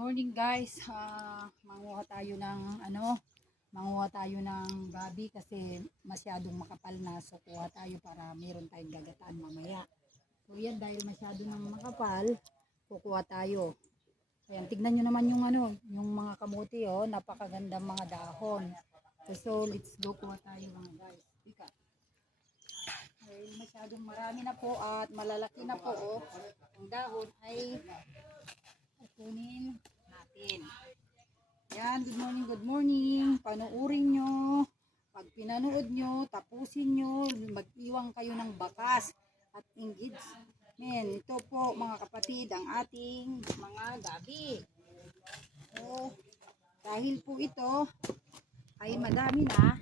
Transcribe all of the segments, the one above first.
morning guys. Manguha tayo ng gabi kasi masyadong makapal na, so kuha tayo para meron tayong gagataan mamaya. So yan, dahil masyado nang makapal, kukuha tayo. Ayan, tignan nyo naman yung mga kamuti, oh, napakagandang mga dahon. So let's go, kuha tayo mga guys. Ika. Dahil masyadong marami na po at malalaki na po, oh, ang dahon ay kunin natin. Yan, good morning. Panuurin nyo. Pag pinanood nyo, tapusin nyo, mag-iwang kayo ng bakas at engage. Men, ito po mga kapatid, ang ating mga gabi. So, dahil po ito ay madami na,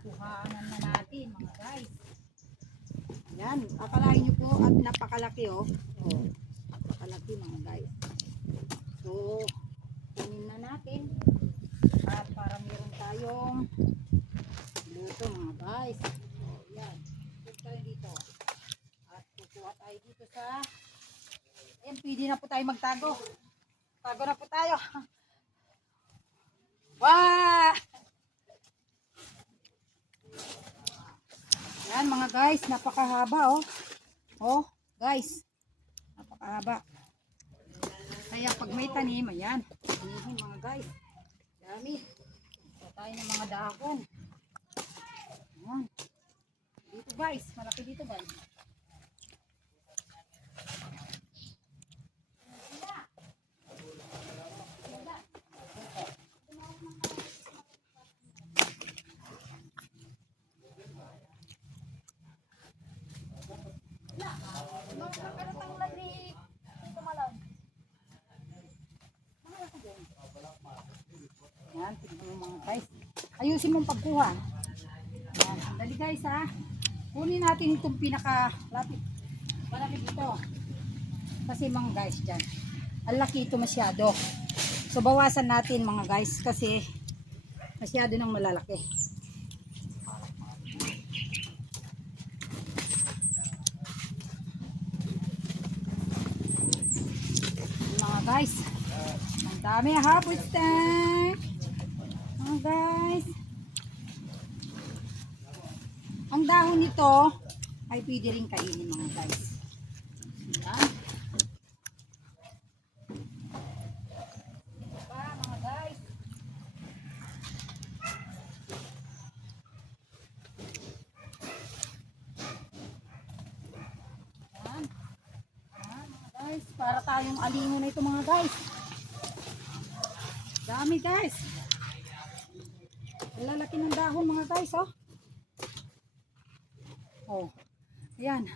kuhanan na natin mga guys. Yan, akalain nyo po at napakalaki, oh. Oh, napakalaki mga guys. So, kunin na natin at para meron tayong luto mga guys. So, yan. Pwede tayo dito. At kukuha tayo dito sa pwede na po tayo magtago. Tago na po tayo. Wow! Yan mga guys, napakahaba, oh. Oh, guys. Napakahaba. Kaya pag may tanim, ayan, tanihin mga guys. Dami. Ito tayo ng mga dahon. Ayan. Dito guys, malaki dito guys. Yan, tignan mo mga guys. Ayusin mong pagkuha. Yan, dali guys ha. Kunin natin itong pinaka-lapit. Malaki dito. Kasi mga guys dyan, ang laki ito masyado. So bawasan natin mga guys kasi masyado nang malalaki. Mga guys, ang dami harvest mga guys. Ang dahon nito ay pwede rin kainin mga guys. Ayan. Diba mga guys? Ayan. Ayan mga guys, para tayong alingo na ito mga guys. Dami guys. Lalaki ng dahon mga guys, oh. Oh. Ayan.